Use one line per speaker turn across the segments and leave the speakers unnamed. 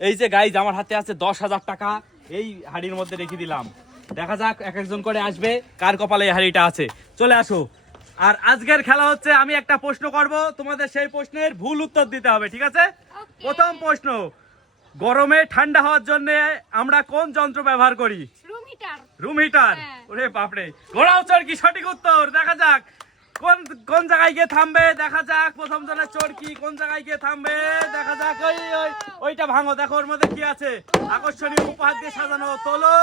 এই যে গাইজ আমার হাতে আছে দশ হাজার টাকা। এই হাড়ির মধ্যে রেখে দিলাম। দেখা যাক এক একজন করে আসবে কার কপালে এই হাড়িটা আছে। চলে আসো। আর আজকের খেলা হচ্ছে আমি একটা প্রশ্ন করব তোমাদের সেই প্রশ্নের ভুল উত্তর দিতে হবে ঠিক আছে? প্রথম প্রশ্ন গরমে ঠান্ডা হওয়ার জন্য আমরা কোন যন্ত্র ব্যবহার করি?
Room heater
room heater. ওরে বাপরে। ঘোড়াও কি সঠিক উত্তর? দেখা যাক। কোন কোন জায়গায় গিয়ে থামবে? দেখা যাক, প্রথম জনের চরকি কোন জায়গায় গিয়ে থামবে? দেখা যাক, ওই ওই, ওইটা ভাঙো, দেখো ওর মধ্যে কি আছে। আকর্ষণীয় উপহার দিয়ে সাজানো, তোলো।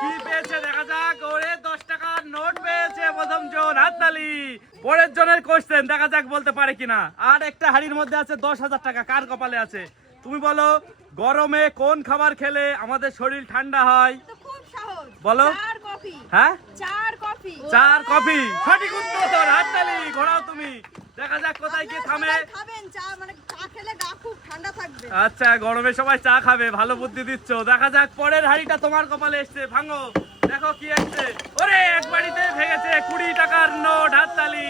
কি পেয়েছে, দেখা যাক, ওরে, দশ টাকার নোট পেয়েছে প্রথম জন, হাততালি। পরের জনের কোশ্চেন দেখা যাক বলতে পারে কিনা। আর একটা হাড়ির মধ্যে আছে দশ হাজার টাকা, কার কপালে আছে? তুমি বলো, গরমে কোন খাবার খেলে আমাদের শরীর ঠান্ডা হয়? বলো। হ্যাঁ?
চার কফি।
চার কফি। সঠিক উত্তর হাততালি ঘোরাও তুমি। দেখা যাক কোথায় গিয়ে থামে।
খাবেন চা মানে চা খেলে গা খুব ঠান্ডা থাকবে।
আচ্ছা গরমে সবাই চা খাবে ভালো বুদ্ধি দিচ্ছ। দেখা যাক পরের হাড়িটা তোমার কপালে এসছে। ভাঙো। দেখো কি আসছে ওরে এক বাড়িতে ভেঙেছে কুড়ি টাকার নোট হাততালি।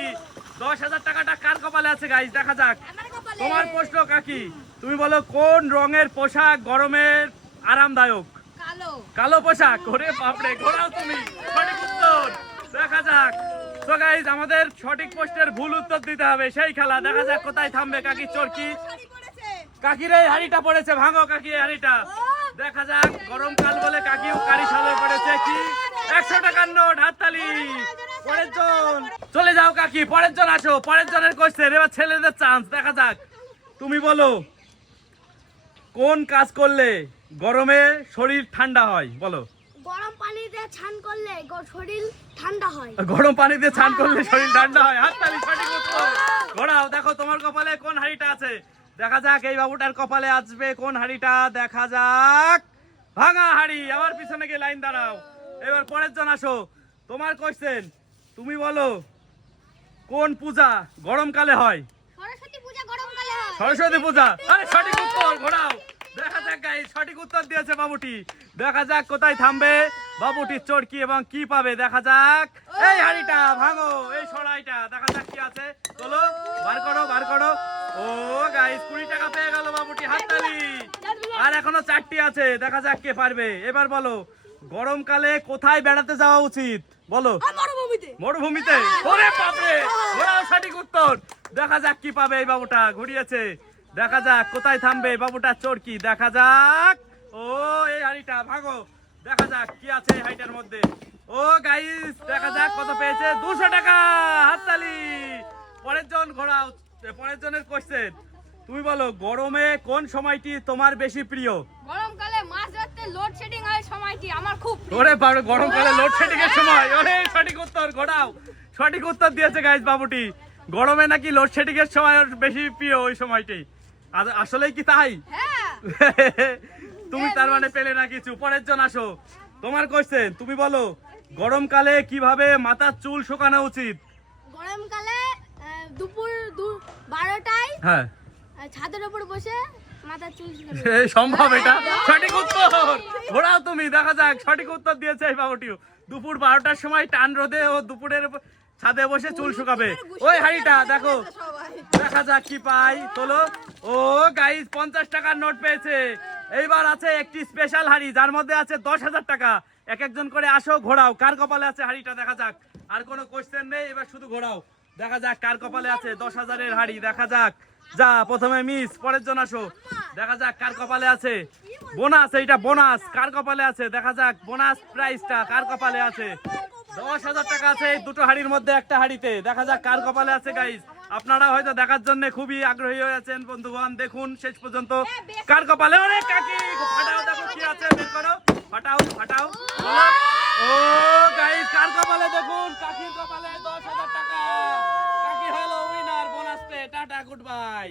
দশ হাজার টাকাটা কার কপালে আছে গাইজ দেখা যাক। তোমার প্রশ্ন কাকি? তুমি বলো কোন রঙের পোশাক গরমের আরামদায়ক?
কালো
পোশাক, ওরে বাপরে, ঘোরাও তুমি, সঠিক উত্তর। দেখা যাক। তো গাইজ আমাদের সঠিক প্রশ্নের ভুল উত্তর দিতে হবে, সেই খেলা। দেখা যাক কোথায় থামবে কাকি চরকি কাকির এই হাড়িটা পড়েছে, ভাঙো কাকি এই হাড়িটা। দেখা যাক, গরমকাল বলে কাকিও কারি সালে পড়েছে কি। একশো টাকার নোট, হাততালি। পরের জন। চলে যাও কাকি, পরের জন আসো, পরের জনের কোশ্চেন এবার ছেলেদের চান্স দেখা যাক, তুমি বলো, কোন কাজ করলে গরমে শরীর ঠান্ডা হয় বলো।
গরম পানিতে ছান করলে শরীর ঠান্ডা হয়।
গরম পানিতে স্নান করলে শরীর ঠান্ডা হয়। হাততালি সঠিক উত্তর। ঘোরাও দেখো তোমার কপালে কোন হাড়িটা আছে। দেখা যাক এই বাবুটার কপালে আসবে কোন হাড়িটা। দেখা যাক। ভাঙা হাড়ি আমার পিছনে গিয়ে লাইন দাঁড়াও। এবার পরের জন আসো। তোমার কোশ্চেন তুমি বলো কোন পূজা গরমকালে হয়?
সরস্বতী পূজা গরমকালে হয়।
সরস্বতী পূজা। আরে সঠিক উত্তর ঘোরাও দেখা যাক গাই সঠিক উত্তর দিয়েছে বাবুটি। দেখা যাক কোথায় থামবে। বাবুটির চড়কি এবং কি পাবে দেখা যাক। এই হাড়িটা ভাঙো এই সরাইটা দেখা যাক কি আছে। চলো বার করো বার করো। ও গাইস কুড়ি টাকা পেয়ে গেল বাবুটি হাততালি। আর এখনও চারটি আছে দেখা যাক কে পারবে। এবার বলো গরমকালে কোথায় বেড়াতে যাওয়া উচিত? বলো।
মরুভূমিতে।
মরুভূমিতে? ওরে বাপরে! ওরাও সঠিক উত্তর। দেখা যাক কি পাবে এই বাবুটা ঘুরিয়েছে। দেখা যাক কোথায় থামবে বাবুটা চোরকি দেখা যাক। ও এই হাড়িটা ভাগো। দেখা যাক কি আছে এই হাড়িটার মধ্যে। ও গাইস দেখা যাক কত পেয়েছে। দুশো টাকা হাততালি। পরের জন ঘোরাও পরের জনের কোশ্চেন তুমি বলো গরমে কোন সময়টি তোমার বেশি প্রিয়?
গরমকালে মাছ ধরতে লোড শেডিং হয় সময়টি আমার খুব।
ওরে বাবা গরমকালে লোডশেডিং এর সময়। ওরে সঠিক উত্তর ঘোরাও। সঠিক উত্তর দিয়েছে গাইস বাবুটি। গরমে নাকি লোডশেডিং এর সময় বেশি প্রিয় ওই সময়টি? আসলেই কি তাই?
হ্যাঁ।
তুমি তার মানে পেলে না কিছু। পরের জন আসো। তোমার কোশ্চেন তুমি বলো গরমকালে কীভাবে মাথার চুল শুকানো উচিত?
গরমকালে দুপুর বারোটায়
হ্যাঁ।
ছাদের উপর বসে
সম্ভব এটা? সঠিক উত্তর! ঘোরাও তুমি দেখা যাক। সঠিক উত্তর দিয়েছে এই বাবুটিও। দুপুর বারোটার সময় টান রোদে ও দুপুরের ছাদে বসে চুল শুকাবে। ওই হাড়িটা দেখো। দেখা যাক কি পাই। তোলো। ও গাইস পঞ্চাশ টাকার নোট পেয়েছে। এইবার আছে একটি স্পেশাল হাড়ি যার মধ্যে আছে দশ হাজার টাকা। এক একজন করে আসো ঘোরাও। কার কপালে আছে হাড়িটা দেখা যাক। আর কোনো কোশ্চেন নেই এবার শুধু ঘোরাও। দেখা যাক কার কপালে আছে দশ হাজারের হাড়ি দেখা যাক। যা প্রথমে মিস পরের জন আসো। দেখা যাক কার কপালে আছে। বোনাস এইটা বোনাস কার কপালে আছে? দেখা যাক বোনাস প্রাইসটা কার কপালে আছে? দশ হাজার টাকা আছে এই দুটো হাড়ির মধ্যে একটা হাড়িতে। দেখা যাক কার কপালে আছে গাইস আপনারা হয়তো দেখার জন্য খুবই আগ্রহী হয়ে আছেন, বন্ধুগণ। দেখুন, শেষ পর্যন্ত কার কপালে? ওরে, কাকি! ফাটাও দেখো কি আছে, বের করো। ফাটাও ফাটাও। ও গাইস কার কপালে? দেখুন, কাকির কপালে দশ হাজার টাকা। কাকি হলো winner bonus pay tata good bye